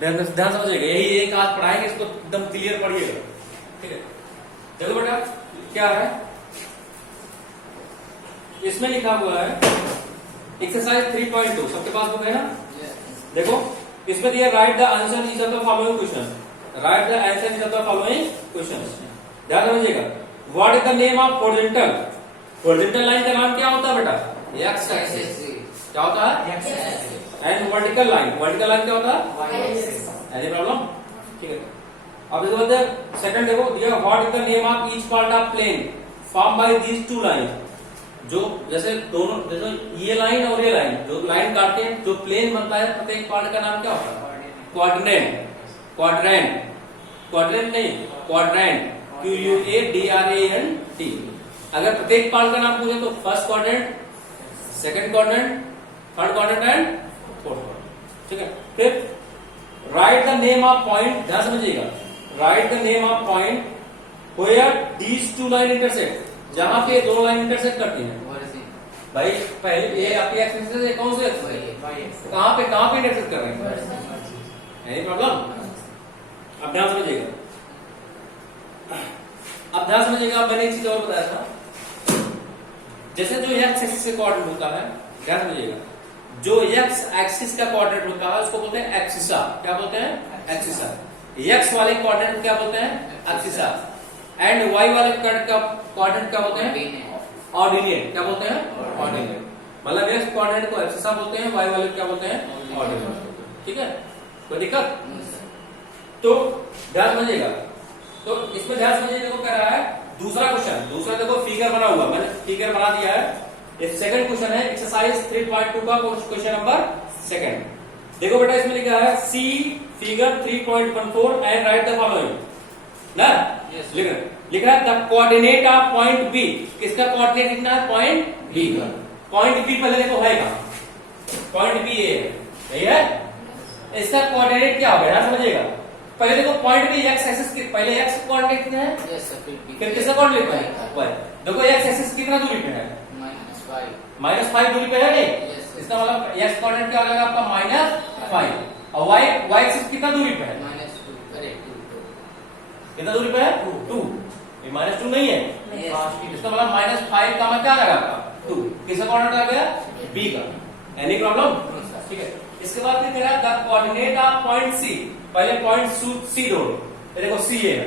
ध्यान समझिएगा, यही एक आज पढ़ाएंगे, इसको एकदम क्लियर पढ़िएगा, ठीक है। देखो बेटा क्या है इसमें लिखा हुआ है एक्सरसाइज 3.2, सबके पास बुक है ना? देखो इसमें दिया write the answer is of the following question, write the answer is of the following question. ध्यान समझिएगा, what is the name of horizontal, horizontal line का नाम क्या होता है बेटा? X axis. क्या होता है? X axis. And vertical line, vertical line क्या होता है? Y axis. Any problem? ठीक है। अब इसके बाद सेकंड देखो दिया what is the name of each part of plane form by these two line, जो जैसे दोनों जैसे ये लाइन और ये लाइन जो लाइन काटते हैं जो प्लेन बनता है प्रत्येक पार्ट का नाम क्या होता है? क्वाड्रेंट। क्वाड्रेंट, क्वाड्रेंट नहीं क्वाड्रेंट, QUADRANT। अगर प्रत्येक पार्ट का नाम पूछे तो first quadrant, second quadrant, third quadrant and fourth quadrant, ठीक है। फिर write the name of point, ध्यान समझिएगा, write the name of point where these two line intersect, जहां पे दो लाइन इंटरसेक्ट करती है। भाई पहले ये आपकी एक्सिस है, कौन से एक्सिस? कहां पे इंटरसेक्ट कर रहे हैं? Any problem? अब ध्यान समझिएगा, अब ध्यान समझिएगा, मैंने एक चीज और बताया था, जैसे जो एक्स एक्सिस का कोऑर्डिनेट होता है, ध्यान समझिएगा, जो एक्स एक्सिस का कोऑर्डिनेट होता है उसको बोलते हैं एक्सिसा। क्या बोलते हैं? एक्सिसा। एक्स वाले कोऑर्डिनेट क्या बोलते हैं? एक्सिसा। एंड वाई वाले कोऑर्डिनेट क्या बोलते हैं? ऑर्डिनेट। क्या बोलते हैं? ऑर्डिनेट। मतलब एक्स कोऑर्डिनेट को एक्सिसा बोलते हैं, वाई वाले क्या बोलते हैं? ऑर्डिनेट। ठीक है, कोई दिक्कत? तो ध्यान समझिएगा, तो इसमें ध्यान समझिए, देखो क्या रहा है दूसरा क्वेश्चन, दूसरा देखो फिगर बना हुआ, मैंने फिगर बना दिया है। ये सेकंड क्वेश्चन है एक्सरसाइज 3.2 का क्वेश्चन नंबर सेकंड। देखो बेटा इसमें लिखा है see figure 3.14 and write the following ना। लिखा है the coordinate of point B, किसका कोऑर्डिनेट लिखना है? पॉइंट बी का। पॉइंट बी पहले देखो है कहां? पॉइंट बी ए है, यही है। इसका कोऑर्डिनेट क्या होगा यार समझिएगा, पहले देखो पॉइंट बी एक्स एक्सिस की, पहले एक्स कोऑर्डिनेट कितना है? फिर किसका कोऑर्डिनेट है? वाई। देखो एक्स एक्सिस कितना दूरी पे है? -5 दूरी पे है नहीं? इसका मतलब एक्स कोऑर्डिनेट क्या हो जाएगा आपका? -5। और वाई एक्सिस कितना दूरी पे है? कितना दूरी पे है? 2। ये -2 नहीं है, इसका मतलब -5 का मतलब क्या आ जाएगा आपका? 2। किसका कोऑर्डिनेट आ गया? बी का। Any problem? ठीक है। इसके बाद फिर मेरा the coordinate of point C, पहले पॉइंट सी रोड, देखो सी है,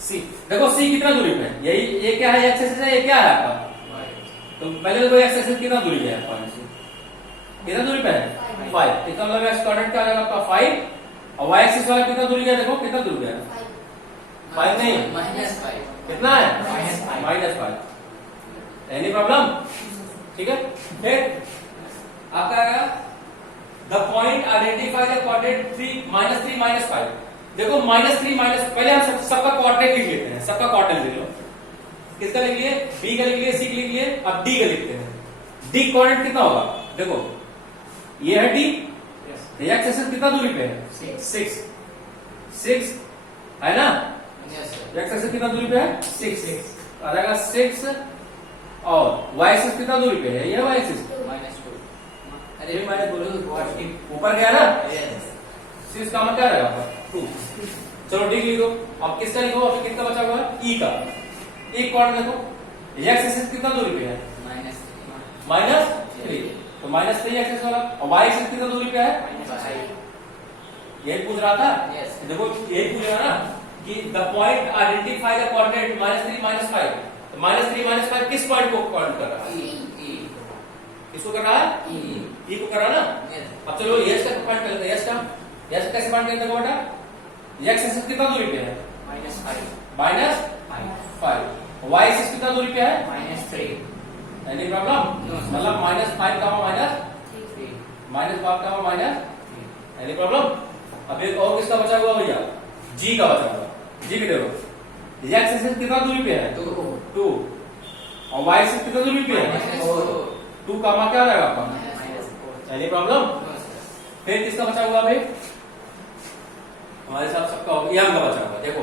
सी देखो सी कितना दूरी पे है? यही ये क्या है? एक्स एक्सिस है, ये क्या है आपका? तो पहले देखो एक्स एक्सिस कितना दूरी पे है? पॉइंट सी कितना दूरी पे है? 5। इसका मतलब एक्स कोऑर्डिनेट क्या आ जाएगा आपका? 5। और वाई एक्सिस वाला कितना दूरी पे है? देखो कितना दूरी पे है? 5 नहीं, -5। कितना है? -5। Any problem? ठीक है। फिर आपका आएगा the point identify the coordinate 3 -5। देखो -3 पहले हम सबका कोऑर्डिनेट लिख लेते हैं, सबका कोऑर्डिनेट लिख लो। किसका लिख लिए? बी का लिख लिए, सी का लिख लिए, अब डी का लिखते हैं। डी कोऑर्डिनेट कितना होगा? देखो ये है डी, एक्स एक्सिस कितना दूरी पे है? 6 है ना? एक्स एक्सिस कितना दूरी पे है? 6 आ जाएगा 6। और वाई एक्सिस कितना दूरी पे है? ये वाई एक्सिस अरे मैंने ऊपर गया ना, 6 का मतलब क्या रहेगा आपका? 2। चलो डी लिखो। अब किसका लिखो? अब कितना बचा हुआ है? ई का। एक कोऑर्डिनेट देखो एक्स एक्सिस कितना दूरी पे है? -3। तो -3 एक्सिस वाला। और वाई एक्सिस कितना दूरी पे है? यही पूछ रहा था। देखो यही पूछ रहा ना कि the point identify the coordinate -3 -5। तो -3 -5 किस पॉइंट को कोऑर्डिनेट कर रहा है? किसको कर रहा है? ई को कर रहा है ना। अब चलो यस का पॉइंट कर लेते हैं। यस कैसे पॉइंट करते हैं बेटा? एक्स एक्सिस कितना दूरी पे है? -5। वाई एक्सिस कितना दूरी पे है? -3। Any problem? मतलब -5 का -3, -5 का -3। Any problem? अब एक और किसका बचा हुआ भैया? जी का बचा हुआ। जी भी देखो एक्स एक्सिस कितना दूरी पे है? 2। और वाई एक्सिस कितना दूरी पे है? 2 का मान क्या आ जाएगा आपका? Any problem? फिर किसका बचा हुआ भाई? हमारे साथ सबका एम का बचा हुआ। देखो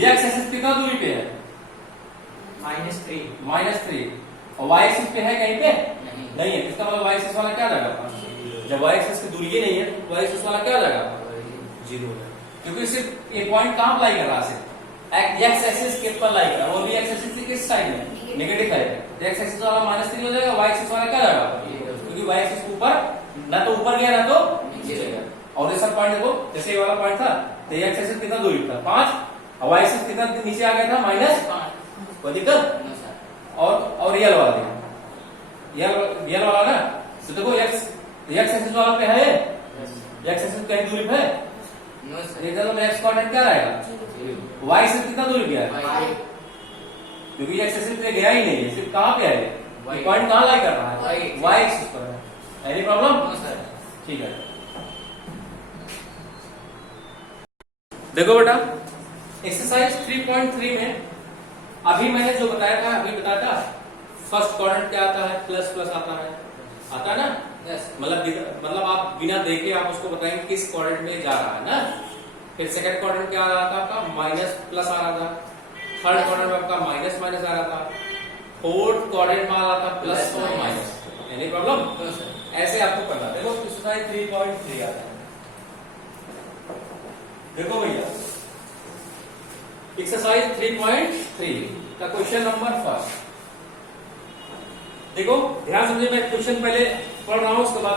एक्स एक्सिस कितना दूरी पे है? -3। और वाई एक्सिस पे है कहीं पे? नहीं है। इसका मतलब वाई एक्सिस वाला क्या रहेगा? जब वाई एक्सिस की दूरी ही नहीं है तो वाई एक्सिस वाला क्या हो जाएगा, जीरो हो जाएगा, क्योंकि सिर्फ ये पॉइंट कहां अप्लाई कर रहा है, सिर्फ एक्स एक्सिस के पर अप्लाई कर रहा है, वो भी एक्स एक्सिस किस साइड में, नेगेटिव साइड में, तो एक्स एक्सिस वाला -3 हो जाएगा, वाई एक्सिस वाला क्या जाएगा, क्योंकि वाई एक्सिस के ऊपर ना तो ऊपर गया ना तो नीचे गया। और ये सब पॉइंट देखो, जैसे ये वाला पॉइंट था तो ये एक्स एक्सिस कितना दूरी था 5, और वाई एक्सिस कितना नीचे आ गया था -5, कोई दिक्कत, और रियल वाला देखो, रियल वाला ना, तो देखो एक्स एक्सिस वाला पे है, एक्स एक्सिस कहीं दूरी पे है, एकदम एक्स कोऑर्डिनेट क्या रहेगा, वाई से कितना दूर गया है, क्योंकि एक्स एक्सिस पे गया ही नहीं है, सिर्फ कहां पे है, पॉइंट कहां लाई कर रहा है, वाई एक्सिस पर है। एनी प्रॉब्लम, ठीक है। देखो बेटा एक्सरसाइज 3.3 में अभी मैंने जो बताया था, अभी बताया था फर्स्ट क्वाड्रेंट क्या आता है, प्लस प्लस आता है ना, मतलब आप बिना देखे आप उसको बताएंगे किस क्वाड्रेंट में जा रहा है ना। फिर सेकंड क्वाड्रेंट क्या आ रहा था आपका, माइनस प्लस आ रहा था, थर्ड क्वाड्रेंट में आपका माइनस माइनस आ रहा था, फोर्थ क्वाड्रेंट में आ रहा था प्लस और माइनस। एनी प्रॉब्लम, ऐसे आपको करना। देखो एक्सरसाइज 3.3 आता है, देखो भैया एक्सरसाइज 3.3 का क्वेश्चन नंबर फर्स्ट, देखो ध्यान समझिए, मैं क्वेश्चन पहले पढ़ रहा हूं उसके बाद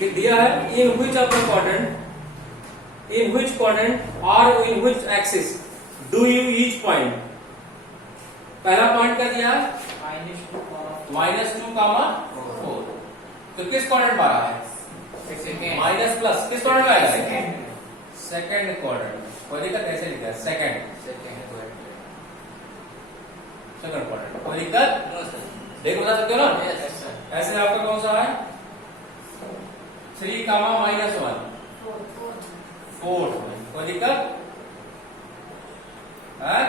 फिर दिया है, in which of the quadrant, in which quadrant or in which axis do you each point, पहला पॉइंट क्या दिया है -2, -4, तो किस क्वाड्रेंट में आ रहा है, माइनस प्लस किस क्वाड्रेंट में आएगा, सेकंड क्वाड्रेंट, कोई दिक्कत, ऐसे लिखा है सेकंड क्वाड्रेंट, कोई दिक्कत, देखो बता सकते हो ना, ऐसे आपका कौन सा है 3, -1, 4, कोई दिक्कत है,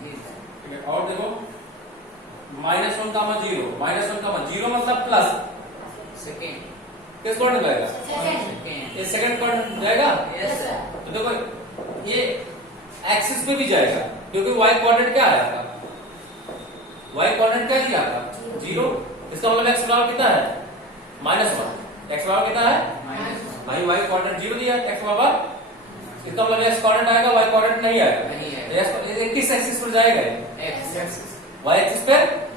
ठीक है। और देखो -1, 0, -1, मतलब प्लस, सेकेंड किस क्वाड्रेंट में जाएगा, ये सेकंड क्वाड्रेंट जाएगा, तो देखो ये एक्सिस पे भी जाएगा, क्योंकि वाई क्वाड्रेंट क्या है आपका, वाई क्वाड्रेंट क्या दिया आपका 0, इसका मतलब एक्स बराबर कितना है -1, एक्स बराबर कितना है भाई, वाई क्वाड्रेंट 0 दिया, एक्स बराबर, इसका मतलब एक्स क्वाड्रेंट आएगा, वाई क्वाड्रेंट नहीं आएगा, किस एक्सिस पर जाएगा, वाई एक्सिस पे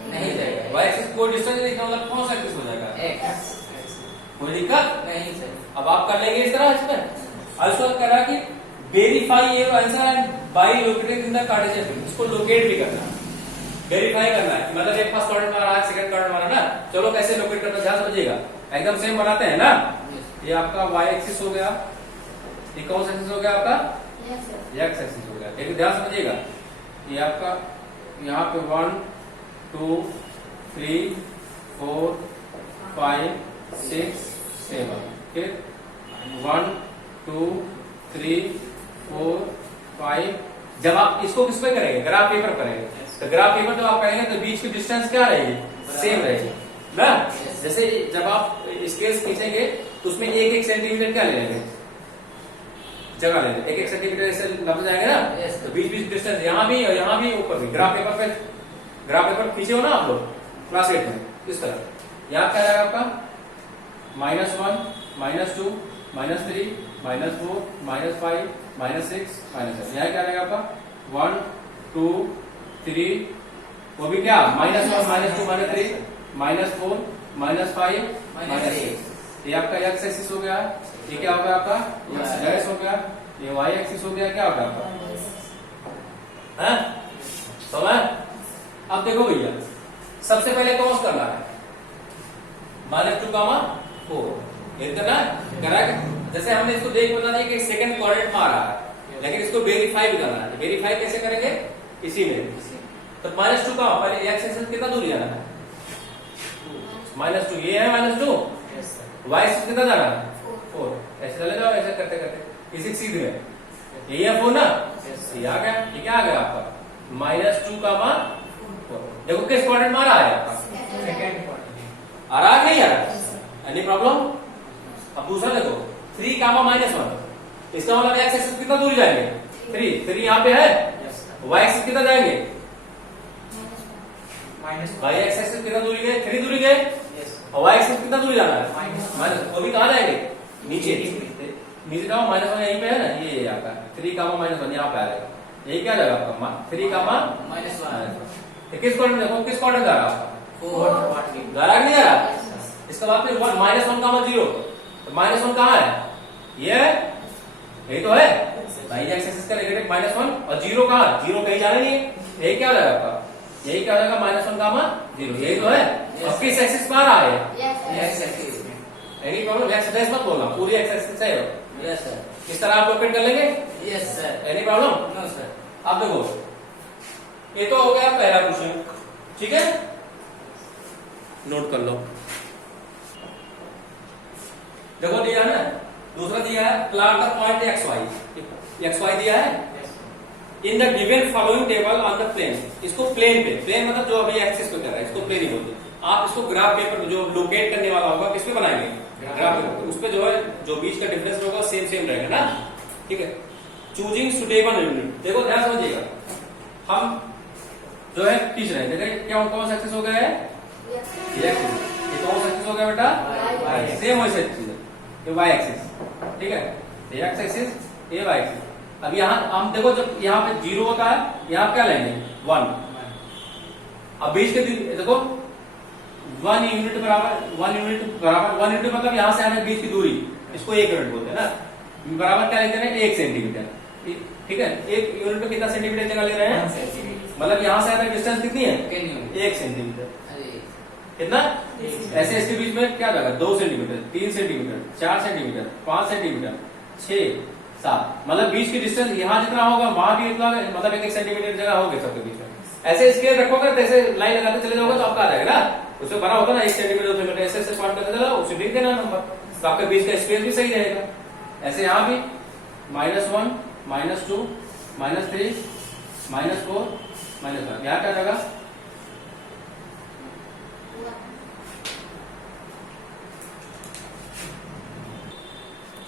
नहीं जाएगा, वाई एक्सिस कोई डिस्टेंस नहीं, इसका मतलब कौन सा एक्सिस हो जाएगा, कोई दिक्कत नहीं सर। अब आप कर लेंगे इस तरह, इसमें also कह रहा कि verify your answer and by locating in the Cartesian field, इसको लोकेट भी करना है, वेरीफाई करना है, मतलब एक फर्स्ट क्वाड्रेंट में आ रहा है, सेकंड क्वाड्रेंट में आ रहा है ना, चलो कैसे लोकेट करना ध्यान समझिएगा, एकदम सेम बनाते हैं ना, ये आपका वाई एक्सिस हो गया, ये कौन सा एक्सिस हो गया आपका, एक्स एक्सिस हो गया, लेकिन ध्यान समझिएगा, ये आपका यहाँ पे 1 2 3 4 5 6 7, फिर 1 2 3 4 5, जब आप इसको किस पे करेंगे, ग्राफ पेपर करेंगे, तो ग्राफ पेपर जब आप करेंगे तो बीच की डिस्टेंस क्या रहेगी, सेम रहेगी ना, जैसे जब आप स्केल खींचेंगे तो उसमें 1-1 सेंटीमीटर क्या ले लेंगे, जगह ले लेंगे, 1-1 सेंटीमीटर ऐसे लग जाएंगे ना, तो बीच डिस्टेंस यहाँ भी और यहाँ भी ऊपर भी, ग्राफ पेपर खींचे हो ना आप लोग क्लास 8 में, इस तरह यहाँ क्या रहेगा आपका -1 -2 -3 -4 -5 -6 -7, यहाँ क्या रहेगा आपका 1 2 3, वो भी क्या -1 -2 -3 -4 -5 -6, ये आपका एक्स एक्सिस हो गया, ये क्या हो गया आपका एक्स हो गया, ये वाई एक्सिस हो गया, क्या हो गया आपका है, समझ। अब देखो भैया सबसे पहले कौन करना है, -2, 4 ये करना है, जैसे हमने इसको देख बता दिया कि सेकंड क्वाड्रेंट में आ रहा है, लेकिन इसको वेरीफाई भी करना है, वेरीफाई कैसे करेंगे, इसी में, तो -2 का पहले एक्स एक्सिस कितना दूर जाना है, -2, ये है -2, वाई एक्सिस कितना जाना है 4, ऐसे चले जाओ, ऐसे करते करते इसी सीधे में, ये है 4 ना, ये आ गया, ये क्या आ गया आपका -2, 4, देखो किस क्वाड्रेंट में आ रहा है आपका, सेकेंड क्वाड्रेंट आ रहा है नहीं आ रहा, एनी प्रॉब्लम। अब दूसरा देखो 3, -1, इसका मतलब एक्स एक्सिस कितना दूर जाएंगे, 3 यहाँ पे है, वाई एक्सिस कितना जाएंगे, वाई एक्सिस कितना दूरी गए, 3 दूरी गए, और वाई एक्सिस कितना दूरी जाना है माइनस माइनस, वो भी कहाँ जाएंगे नीचे नीचे का माइनस वन यहीं पे है ना, ये आपका 3 कामा माइनस वन यहाँ पे आ जाएगा, यही क्या जाएगा आपका 3 कामा माइनस वन। किस क्वाड्रेंट में देखो, किस क्वाड्रेंट जा रहा है आपका, फोर्थ क्वाड्रेंट। जा रहा है कि नहीं जा रहा? इसका बाद फिर माइनस वन कामा जीरो, तो माइनस वन कहाँ है, ये यही तो है भाई, एक्स एक्सिस का नेगेटिव माइनस वन, और जीरो कहाँ, जीरो कहीं जाना नहीं है, यही क्या हो जाएगा आपका, यही क्या हो जाएगा माइनस वन कामा जीरो, यही तो है। और किस एक्सिस पर आ रहा है, यस एक्सिस में। एनी प्रॉब्लम, एक्स एक्सिस मत बोलना, पूरी एक्स एक्सिस है। Yes sir. किस तरह आप लोकेट कर लेंगे, yes sir. Any problem? No sir. अब देखो, ये तो हो गया पहला क्वेश्चन, ठीक है, नोट कर लो। देखो दिया है ना, दूसरा दिया है plot the point X Y, X Y दिया है in the given following table on the plane, इसको प्लेन पे, प्लेन मतलब जो अभी एक्सिस पे कर रहा है इसको प्लेन ही बोलते हैं। आप इसको ग्राफ पेपर जो लोकेट करने वाला होगा किस पे बनाएंगे, ग्राफ पेपर, उस पे जो है जो बीच का डिफरेंस होगा सेम सेम रहेगा ना, ठीक है। चूजिंग सुटेबल यूनिट, देखो ध्यान समझिएगा, हम जो है खींच रहे हैं, देखिए क्या कौन सा एक्सिस हो गया है, ये कौन सा एक्सिस हो गया बेटा, सेम वैसे चीज है, ये वाई एक्सिस, ठीक है, ये एक्स एक्सिस, ये वाई एक्सिस। अब यहाँ हम देखो जब यहाँ पे जीरो होता है, यहाँ क्या लेंगे 1, अब बीच के देखो 1 यूनिट बराबर 1 यूनिट बराबर 1 यूनिट मतलब यहाँ से हमें बीच की दूरी, इसको 1 यूनिट बोलते हैं ना, बराबर क्या लेते हैं 1 सेंटीमीटर, ठीक है। 1 यूनिट में कितना सेंटीमीटर जगह ले रहे हैं, मतलब यहाँ से हमें डिस्टेंस कितनी है 1 सेंटीमीटर, कितना, ऐसे इसके बीच में क्या जगह 2 सेंटीमीटर, 3 सेंटीमीटर, 4 सेंटीमीटर, 5 सेंटीमीटर, 6, 7, मतलब बीच की डिस्टेंस यहाँ जितना होगा वहां भी इतना, मतलब 1 सेंटीमीटर जगह होगी सबके बीच में। ऐसे स्केल रखोगे तो ऐसे लाइन लगाते चले जाओगे तो आपका आ जाएगा ना, उससे बना होता ना 1 सेंटीमीटर 2 सेंटीमीटर, ऐसे ऐसे पॉइंट करते चलो, उसे लिख देना नंबर, तो आपके बीच का स्पेस भी सही रहेगा। ऐसे यहाँ भी -1, -2, -3, -4, -1, यहाँ क्या जगह,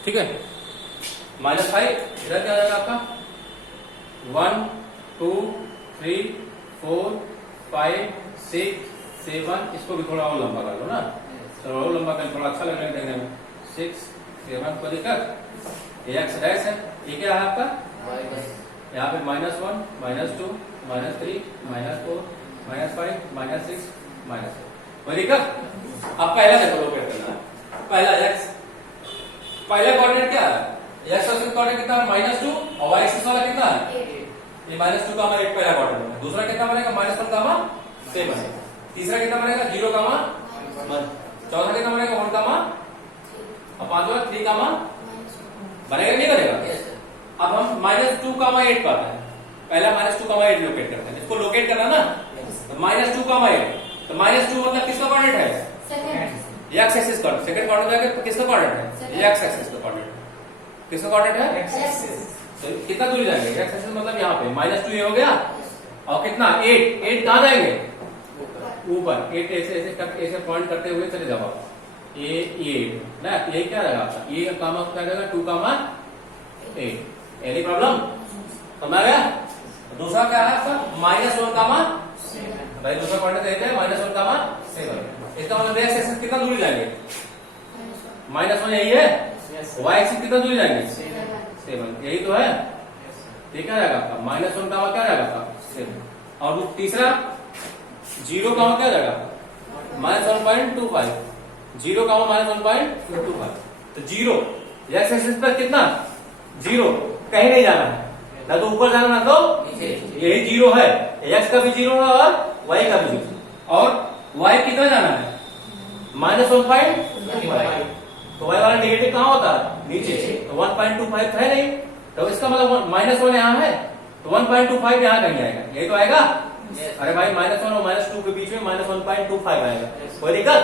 ठीक है, -5, इधर क्या जाएगा आपका 1, 2, 3, 4, 5, 6, 7, इसको भी थोड़ा और लंबा कर लो ना, थोड़ा और लंबा कर, थोड़ा अच्छा लगेगा देखने में, 6, 7 को दिक्कत, ये एक्स डैश है, ये क्या है आपका, यहाँ पे -1, -2, -3, -4, -5, -6, -7, कोई दिक्कत। अब पहला देखो लोकेट करना, पहला एक्स, पहला कोऑर्डिनेट क्या है, एक्स एक्सिस कोऑर्डिनेट कितना है -2, और वाई एक्सिस वाला कितना है, ये -2 कामा 8 पहला कोऑर्डिनेट है। दूसरा कितना बनेगा -1 कामा 7, तीसरा कितना बनेगा 0 कामा 1, चौथा कितना बनेगा 1 कामा, और पांचवा 3 कामा बनेगा नहीं बनेगा। अब हम -2 कामा 8 पाते हैं, पहला -2 कामा 8 लोकेट करते हैं, इसको लोकेट करना ना, तो -2 कामा 8, तो -2 मतलब किसका कोऑर्डिनेट है, एक्स एक्सिस का, सेकंड कोऑर्डिनेट किसका कोऑर्डिनेट है, ये एक्स एक्सिस का कोऑर्डिनेट, किसका कोऑर्डिनेट है, एक्स एक्सिस। तो कितना दूरी जाएंगे, एक्स एक्सिस मतलब यहाँ पे -2 ये हो गया, और कितना 8 कहाँ जाएंगे ऊपर, 8 ऐसे ऐसे ऐसे पॉइंट करते हुए चले जाओ आप, ये ना, ये क्या रहेगा आपका, ये कामा क्या रहेगा 2 कामा 8, एनी प्रॉब्लम, समझ आ गया। दूसरा क्या है आपका -1 कामा, भाई दूसरा कोऑर्डिनेट देते हैं -1 कामा 7, इसका मतलब एक्स एक्सिस कितना दूरी जाएंगे, -1 यही है, वाई एक्सिस कितना दूरी जाएंगे 7, यही तो है, ये क्या रहेगा आपका -1 कामा क्या रहेगा आपका 7, और तीसरा 0 कामा क्या रहेगा -1.25, 0 कामा -1.25, तो 0 एक्स एक्सिस पर कितना 0, कहीं नहीं जाना है, ना तो ऊपर जाना ना तो यही 0 है, एक्स का भी 0 है और वाई का भी 0, और वाई कितना जाना है -1.25, तो वाई वाला नेगेटिव कहाँ होता है नीचे, तो 1.25 है नहीं, तो इसका मतलब -1 यहाँ है, तो 1.25 यहाँ कहीं आएगा, यही तो आएगा। अरे भाई -1 और -2 के बीच में -1.25 आएगा, कोई दिक्कत,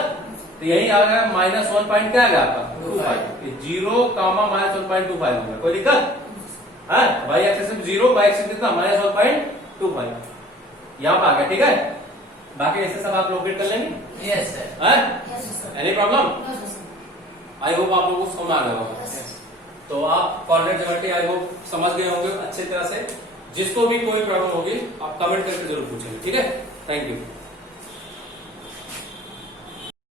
तो यही आ गया -1 पॉइंट क्या आएगा आपका 25, 0 कामा -1.25 होगा, कोई दिक्कत है, वाई एक्सिस में 0, वाई एक्सिस कितना -1.25, यहाँ पर आ गया, ठीक है। बाकी ऐसे सब आप लोकेट कर लेंगे, yes sir, any problem, I hope आप लोगों को समझ आ गया होगा, तो आप कोऑर्डिनेट ज्योमेट्री आई होप समझ गए होंगे अच्छे तरह से। जिसको भी कोई प्रॉब्लम होगी आप कमेंट करके जरूर पूछेंगे, ठीक है, थैंक यू।